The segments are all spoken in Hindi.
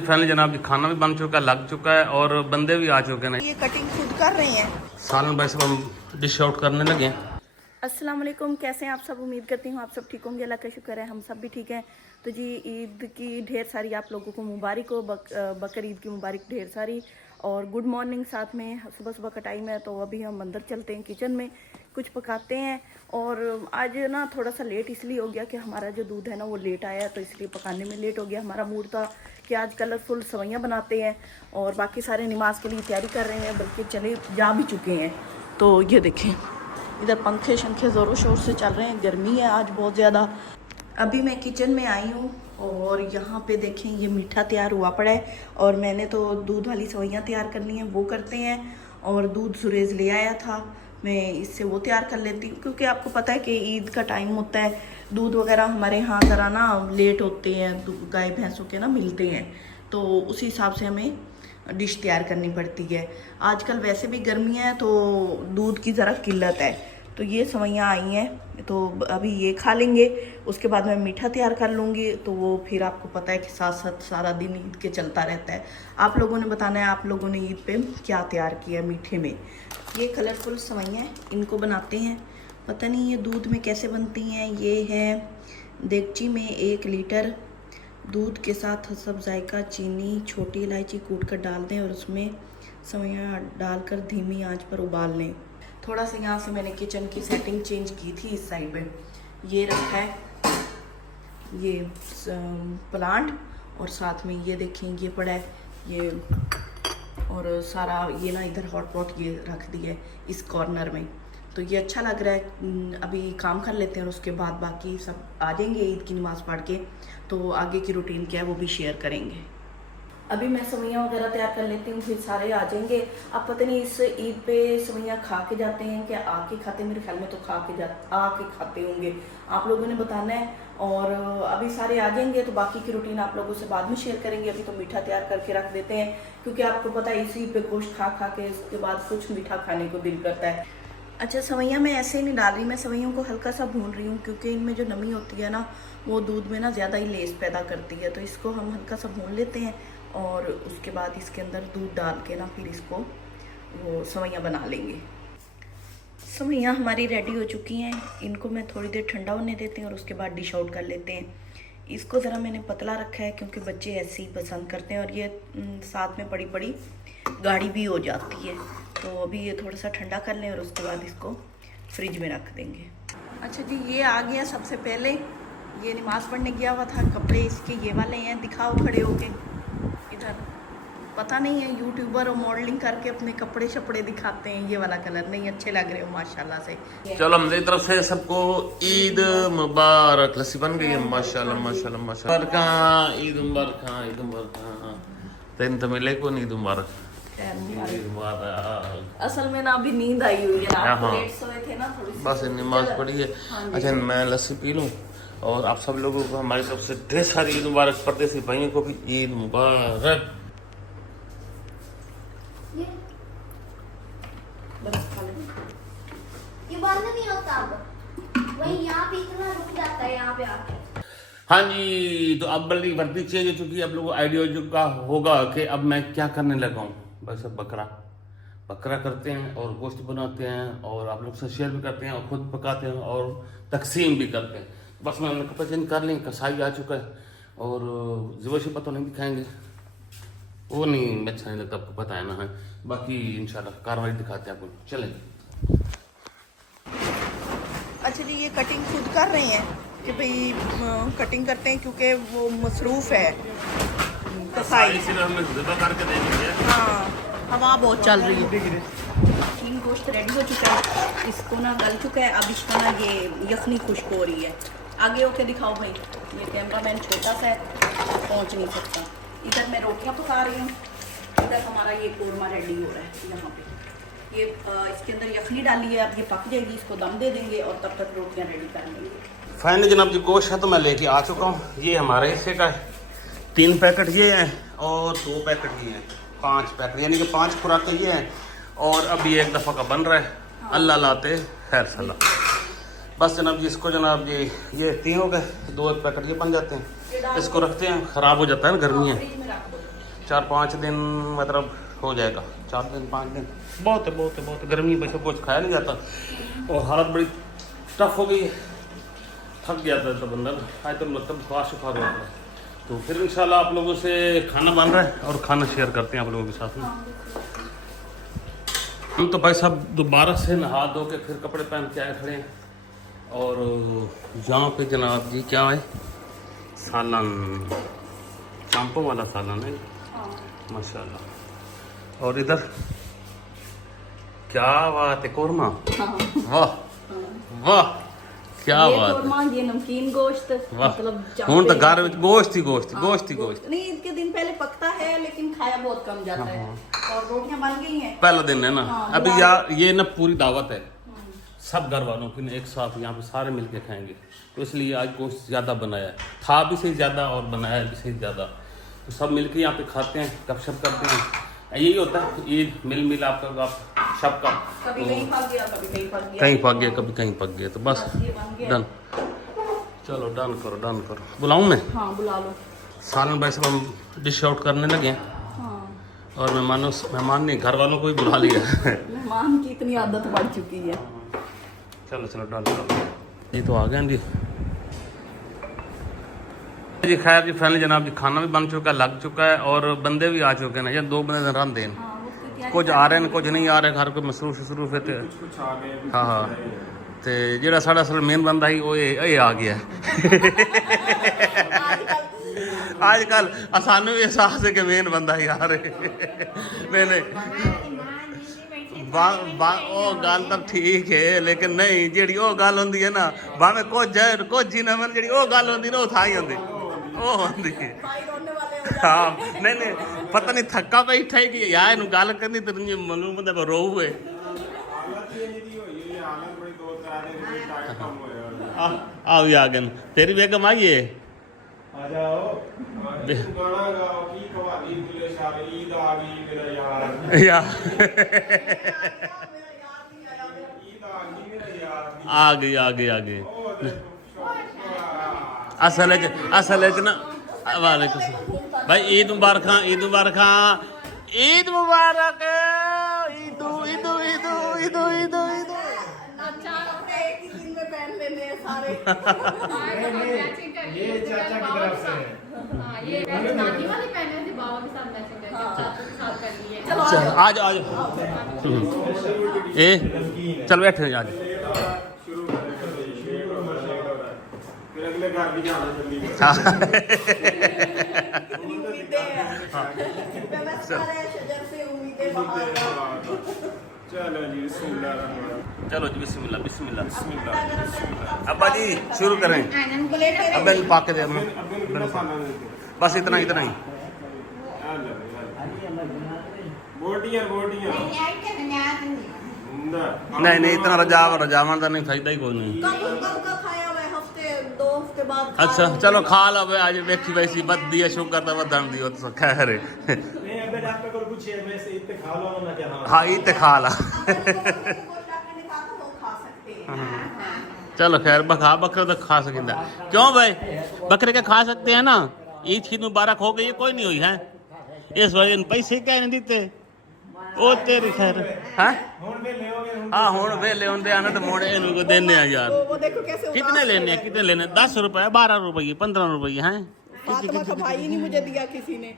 फाइनली जनाब जी खाना भी बन चुका है, लग चुका है और बंदे भी आ चुके हैं। ये कटिंग खुद कर रहे हैं। सालन भाई सब हम डिश आउट करने लगे हैं। अस्सलाम वालेकुम, कैसे हैं आप सब? उम्मीद करती हूँ आप सब ठीक होंगे। अल्लाह का शुक्र है हम सब भी ठीक हैं। तो जी ईद की ढेर सारी आप लोगों को मुबारक हो, बकर ईद की मुबारक ढेर सारी। और गुड मॉर्निंग, साथ में सुबह सुबह का टाइम है तो अभी हम अंदर चलते हैं, किचन में कुछ पकाते हैं। और आज ना थोड़ा सा लेट इसलिए हो गया कि हमारा जो दूध है ना वो लेट आया, तो इसलिए पकाने में लेट हो गया। हमारा मूड था कि आज कलरफुल सवैयाँ बनाते हैं और बाकी सारे नमाज के लिए तैयारी कर रहे हैं, बल्कि चले जा भी चुके हैं। तो ये देखें, इधर पंखे शंखे ज़ोरों शोर से चल रहे हैं, गर्मी है आज बहुत ज़्यादा। अभी मैं किचन में आई हूँ और यहाँ पे देखें ये मीठा तैयार हुआ पड़ा है और मैंने तो दूध वाली सवैयाँ तैयार करनी है, वो करते हैं। और दूध सुरेज ले आया था, मैं इससे वो तैयार कर लेती हूँ, क्योंकि आपको पता है कि ईद का टाइम होता है, दूध वगैरह हमारे यहाँ ज़रा ना लेट होते हैं, गाय भैंसों के ना मिलते हैं, तो उसी हिसाब से हमें डिश तैयार करनी पड़ती है। आजकल वैसे भी गर्मियाँ हैं तो दूध की ज़रा किल्लत है। तो ये सवैयाँ आई हैं तो अभी ये खा लेंगे, उसके बाद मैं मीठा तैयार कर लूँगी। तो वो फिर आपको पता है कि साथ साथ सारा दिन ईद के चलता रहता है। आप लोगों ने बताना है आप लोगों ने ईद पे क्या तैयार किया मीठे में। ये कलरफुल सवैयाँ हैं, इनको बनाते हैं। पता नहीं ये दूध में कैसे बनती हैं। ये है देगची में 1 लीटर दूध के साथ सब जायका, चीनी, छोटी इलायची कूट कर डाल दें और उसमें सवैयाँ डालकर धीमी आंच पर उबाल लें। थोड़ा सा यहाँ से मैंने किचन की सेटिंग चेंज की थी, इस साइड पे ये रखा है ये प्लांट, और साथ में ये देखें ये पड़ा है ये, और सारा ये ना इधर हॉट पॉट ये रख दिया है इस कॉर्नर में। तो ये अच्छा लग रहा है। अभी काम कर लेते हैं और उसके बाद बाकी सब आ जाएंगे ईद की नमाज़ पढ़ के, तो आगे की रूटीन क्या है वो भी शेयर करेंगे। अभी मैं सवैयाँ वगैरह तैयार कर लेती हूँ, फिर सारे आ जाएंगे। अब पता नहीं इस ईद पे सवैयाँ खा के जाते हैं क्या आके खाते हैं, मेरे ख्याल में तो आके खाते होंगे, आप लोगों ने बताना है। और अभी सारे आ जाएंगे तो बाकी की रूटीन आप लोगों से बाद में शेयर करेंगे। अभी तो मीठा तैयार करके रख देते हैं, क्योंकि आपको पता है इसी पे गोश्त खा खा के इसके बाद कुछ मीठा खाने को दिल करता है। अच्छा, सवैयाँ मैं ऐसे ही नहीं डाल रही, मैं सवैयों को हल्का सा भून रही हूँ, क्योंकि इनमें जो नमी होती है ना वो दूध में ना ज़्यादा ही लेस पैदा करती है। तो इसको हम हल्का सा भून लेते हैं और उसके बाद इसके अंदर दूध डाल के ना फिर इसको वो सवैयाँ बना लेंगे। सवैयाँ हमारी रेडी हो चुकी हैं, इनको मैं थोड़ी देर ठंडा होने देते हैं और उसके बाद डिश आउट कर लेते हैं। इसको ज़रा मैंने पतला रखा है क्योंकि बच्चे ऐसे ही पसंद करते हैं और ये साथ में बड़ी बड़ी गाढ़ी भी हो जाती है। तो अभी ये थोड़ा सा ठंडा कर लें और उसके बाद इसको फ्रिज में रख देंगे। अच्छा जी, ये आ गया। सबसे पहले ये नमाज़ पढ़ने गया हुआ था, कपड़े इसके ये वाले हैं, दिखाओ खड़े होके इधर। पता नहीं है यूट्यूबर और मॉडलिंग करके अपने कपड़े शपड़े दिखाते हैं, ये वाला कलर नहीं अच्छे लग रहे हो माशाल्लाह से। चलो मेरी तरफ से सबको ईद मुबारक। लस्सी बन गई है माशाल्लाह माशाल्लाह माशाल्लाह। ईद मुबारक, ईद मुबारक। तेन तो मिले को ईद मुबारक। असल में ना अभी नींद आई हुई है, रात को लेट सोए थे ना, थोड़ी सी बस नमाज पढ़ी है। अच्छा, मैं लस्सी पी लूँ और आप सब लोगों को हमारी तरफ से ढेर सारी ईद मुबारक। परदेसी भाइयों को भी ईद मुबारक। ये बंद नहीं होता, अब वही यहाँ पे इतना रुक जाता है यहाँ पे आके। हाँ जी, तो अब बल्कि भर्ती चेंज हो चुकी है। आप लोगों को आइडिया हो चुका होगा कि अब मैं क्या करने लगा हूँ। बस अब बकरा करते हैं और गोश्त बनाते हैं और आप लोग से शेयर भी करते हैं और खुद पकाते हैं और तकसीम भी करते हैं। बस मैंने कपड़े चेंज कर लिए, कसाई आ चुका है और ज़िबा तो नहीं दिखाएंगे, वो नहीं अच्छा नहीं लगता, आपको पता है ना है। बाकी इंशाल्लाह कार्रवाई दिखाते हैं आपको, चलेंगे। अच्छा जी, ये कटिंग खुद कर रहे हैं कि भाई कटिंग करते हैं क्योंकि वो मसरूफ़ है कसाई। हमने ज़िबा करके दे दिया। हाँ, हवा बहुत चल रही है। गोश्त रेडी हो चुका है, इसको ना गल चुका है। अब इसको ना ये यखनी खुश्क हो रही है। आगे होके दिखाओ भाई, ये कैमरामैन छोटा सा है, पहुंच नहीं सकता। इधर मैं रोटियां पका रही हूँ, इधर हमारा ये कोरमा रेडी हो रहा है। यहाँ पे ये इसके अंदर यखनी डाली है, अब ये पक जाएगी, इसको दम दे देंगे और तब तक रोटियाँ रेडी कर लेंगे। फाइनली जनाब जी गोश्त है तो मैं लेके आ चुका हूँ। ये हमारे हिस्से का है, 3 पैकेट ये हैं और 2 पैकेट ये हैं, 5 पैकेट, यानी कि 5 खुराक ये हैं। और अब ये 1 दफ़ा का बन रहा है। अल्लाह लाते खैर सलाह। बस जनाब जी इसको जनाब जी ये 3 हो गए, 2 पैकेट ये बन जाते हैं। इसको रखते हैं, ख़राब हो जाता है ना गर्मी है। 4-5 दिन मतलब हो जाएगा, 4 दिन 5 दिन। बहुत है बहुत है बहुत है, गर्मी में सब कुछ खाया नहीं जाता और हालत बड़ी टफ हो गई है, थक गया था तो बंदा ना, आज तो मतलब ख्वाश हो रहा था। तो फिर इंशाल्लाह आप लोगों से खाना बन रहा है और खाना शेयर करते हैं आप लोगों के साथ में। हम तो भाई साहब दोबारा से नहा धो के फिर कपड़े पहन के आए खड़े हैं और यहाँ पे जनाब जी क्या है, सालन, चांपों वाला सालन है माशाल्लाह। और इधर क्या बात है, कोरमा, वाह वाह क्या ये बात कोरमा, ये नमकीन गोश्त, वाह। मतलब हूँ तो घर में गोश्त ही गोश्त, गोश्त ही गोश्त। नहीं, इसके दिन पहले पकता है लेकिन खाया बहुत कम जाता है। और रोटियां बन गई हैं। पहला दिन है ना। हाँ, अभी यार ये ना पूरी दावत है, सब घर वालों की ना एक साथ यहाँ पे सारे मिलके खाएंगे, तो इसलिए आज गोश्त ज़्यादा बनाया है, था भी सही ज़्यादा और बनाया भी सही ज़्यादा। तो सब मिलके यहाँ पे खाते हैं, गपशप करते हैं, यही होता है ईद, मिल मिल आपका सबका। कभी कहीं पक गया, कभी कहीं पक गया, कहीं पक गया, कभी कहीं पक गया, तो बस ये बन गया। डन। चलो डन करो डन करो। बुलाऊँ मैं? हाँ बुला लो। सालन भाई साहब हम डिश आउट करने लगे हैं हाँ, और मेहमान ने घर वालों को भी बुला लिया है। मेहमान की इतनी आदत बढ़ चुकी है। चलो चलो डन करो। ये तो आ गए जी जी। खैर जी फाइनली जनाब जी खाना भी बन चुका है, लग चुका है और बंदे भी आ चुके हैं। ये 2 बंदे रन देन, कुछ आ रहे हैं कुछ नहीं आ रहे, घर को मसरूफ है। हाँ हाँ, तो जेड़ा साढ़ा असल मेन बंदा ही वो ये आ गया आजकल सानू भी एहसास है कि मेन बंदा ही आ रहे। नहीं ओ गल तो ठीक है, लेकिन नहीं जी वो गल होंगी है ना, भावे कुछ जी ना मन जी वो गल होंगी ना, वो था ही होंगी, वो होंगी। हाँ नहीं पता नहीं थका पे इठा कि यार इन गल करनी तो मालूम होंगे पर रो हुए। आ गए तेरी बेगम आइए आ गई असल ना वालेकुम सलाम भाई। ईद मुबारक, ईद मुबारक, ईद मुबारक, ईद ईद ईद ईद ईद ईद। एक ही दिन में पहन लेने हैं सारे। ये चाचा की तरफ से है। हाँ, ये वैसे नानी वाली पहने थे, बाबा के साथ मैचिंग करके चाचू के साथ कर लिए। चलो आज आज ए चल बैठे आज। फिर अगले घर भी जाना जल्दी। कितनी उम्मीदें हैं। शजर से उम्मीदें बहार। चलो जी बिस्मिल्लाह। चलो जी बिस्मिल्लाह बिस्मिल्लाह। अब्बा जी शुरू करें। आनंद को लेकर अब पाके दे बस इतना ही। बोटियां नहीं इतना रजावन का नहीं फायदा ही कोई नहीं। कब का खाया हुआ है, हफ्ते 2 हफ्ते बाद। अच्छा चलो खा लो आज देखी वैसी बद दिया शुक्र तो वधन दी तो खैर है। नहीं अबे डॉक्टर को पूछिए मैं से इतने खा लो ना क्या। हाँ इतने खा ला। चलो खैर बखा बकरा तो खा सकेंदा क्यों भाई, बकरे के खा सकते हैं ना। ईद मुबारक हो गई, कोई नहीं हुई है इस वजह पैसे क्या नहीं देते ओ तेरी खैर है। हाँ हुण वेले होंदे आना तो मोड़े इनको देने हैं यार। वो देखो कैसे कितने लेने हैं, कितने लेने 10 रुपए 12 रुपये 15 रुपये हैं। फातिमा का भाई नहीं मुझे दिया किसी ने।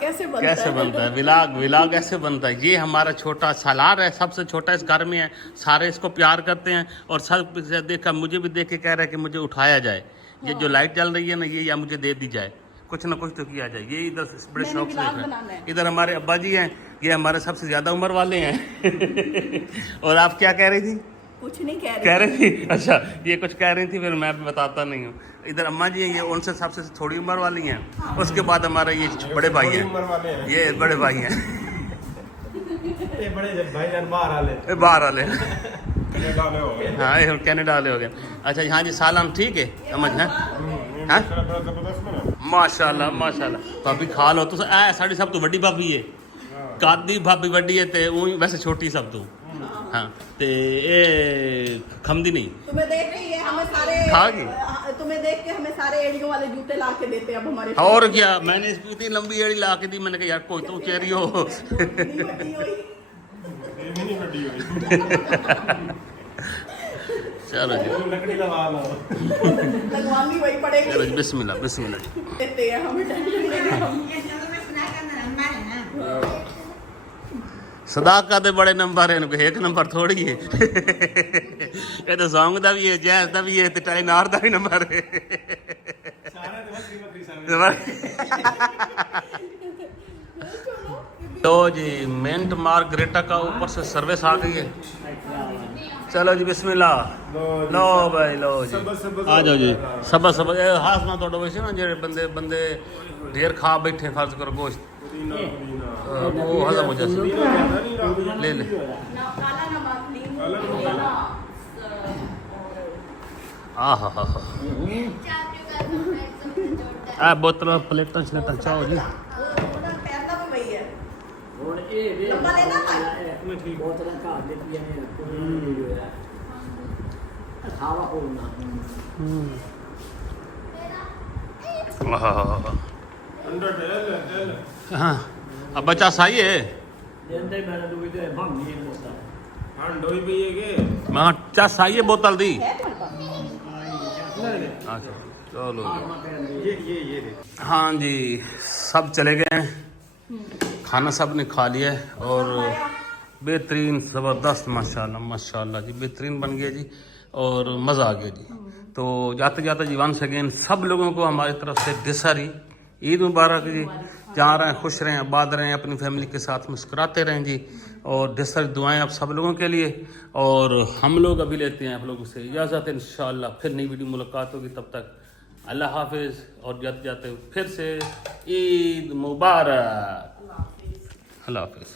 कैसे बनता है विलाग ऐसे बनता है। ये हमारा छोटा सालार है, सबसे छोटा इस घर में है, सारे इसको प्यार करते हैं और सब देखा मुझे भी देख के कह रहा है कि मुझे उठाया जाए। ये जो लाइट जल रही है ना ये या मुझे दे दी जाए, कुछ ना कुछ तो किया जाए। ये इधर बड़े शौक से देख रहे हैं। इधर हमारे अब्बा जी हैं, ये हमारे सबसे ज्यादा उम्र वाले हैं। और आप क्या कह रही थी? कुछ नहीं कह रही थी। अच्छा ये कुछ कह रही थी, फिर मैं भी बताता नहीं हूँ। इधर अम्मा जी हैं, ये उनसे सबसे थोड़ी उम्र वाली हैं। उसके बाद हमारे ये बड़े भाई हैं, ये बड़े भाई हैं। ये बड़े भाई बाहर वाले हाँ ये कनाडा वाले हो गए। अच्छा हाँ जी सालन ठीक है समझ है। माशाल्लाह भाभी खा लो तुस ऐ साड़ी सब तो वड्डी भाभी है, कादी भाभी वड्डी है ते वैसे छोटी सब तो। हाँ ते ए खमदी नहीं तुम्हें देख रही है हमें सारे खा गई? तुम्हें देख के हमें सारे एड़ियों वाले जूते ला के देते अब हमारे और क्या, मैंने इसकी इतनी लंबी एड़ी ला के दी, मैंने कहा यार कोई तो कह रही हो। ये भी नहीं बड़ी हुई चलो जी, लकड़ी लगा लो लगवानी वही पड़ेगी। चलो जी, बिस्मिल्लाह बिस्मिल्लाह जी। देते हैं हमें टेंशन नहीं है। सदाकत दे बड़े नंबर है, इनको एक नंबर थोड़ी है। ये तो सॉन्ग दा भी है, जैज दा भी है, ते टाइनार दा भी नंबर है। सारे तो बकरी बकरी सारे तो जी मिंट मार्गरेटा का ऊपर से सर्विस आ गई है। चलो जी बिस्मिल्लाह, लो भाई लो जी, आ जाओ जी। सब सब हाथ ना तोड़ो वैसे ना, जेड़े बंदे बंदे ढेर खा बैठे, फर्ज करो गोश्त पुदीना पुदीना वो हजम हो जाए। ले ले काला नमक, नींबू, काला नमक। केला, आ हा हा हा। आ बोतल प्लेटां छलेटां चाहो जी। पैरना भी वही है। ਹੁਣ ਇਹ ਵੇ ਲੰਬਾ ਲੈਣਾ ਭਾਈ? ਬੋਤਲਾਂ ਘਰ ਦਿੱਤੀਆਂ ਨੇ ਕੋਈ ਹੋਇਆ ਖਾਵਾ ਹੋਣਾ अंडा टेल टेल हाँ अब बच्चा सही है। ਜਿੰਦੇ ਮੇਰੇ ਨੂੰ ਵੀ ਤੇ ਭੰਗੀ ਹੁੰਦਾ हां डोई भी है के मैं चा सही है बोतल दी। है तुम्हारे पास? अच्छा चलो ये दे हाँ जी, सब चले गए हैं, खाना सब ने खा लिया है और बेहतरीन ज़बरदस्त माशाल्लाह माशाल्लाह जी, बेहतरीन बन गया जी और मज़ा आ गया जी। तो जाते जाते जी वंस अगेन सब लोगों को हमारी तरफ से दिसारी ईद मुबारक जी। जहाँ रहें खुश रहें, आबाद रहें, अपनी फैमिली के साथ मुस्कुराते रहें जी। और ढेर दुआएं आप सब लोगों के लिए। और हम लोग अभी लेते हैं आप लोगों से इजाज़त, इंशाअल्लाह फिर नई वीडियो मुलाकात होगी, तब तक अल्लाह हाफिज़। और जाते जाते फिर से ईद मुबारक, अल्लाह हाफिज़।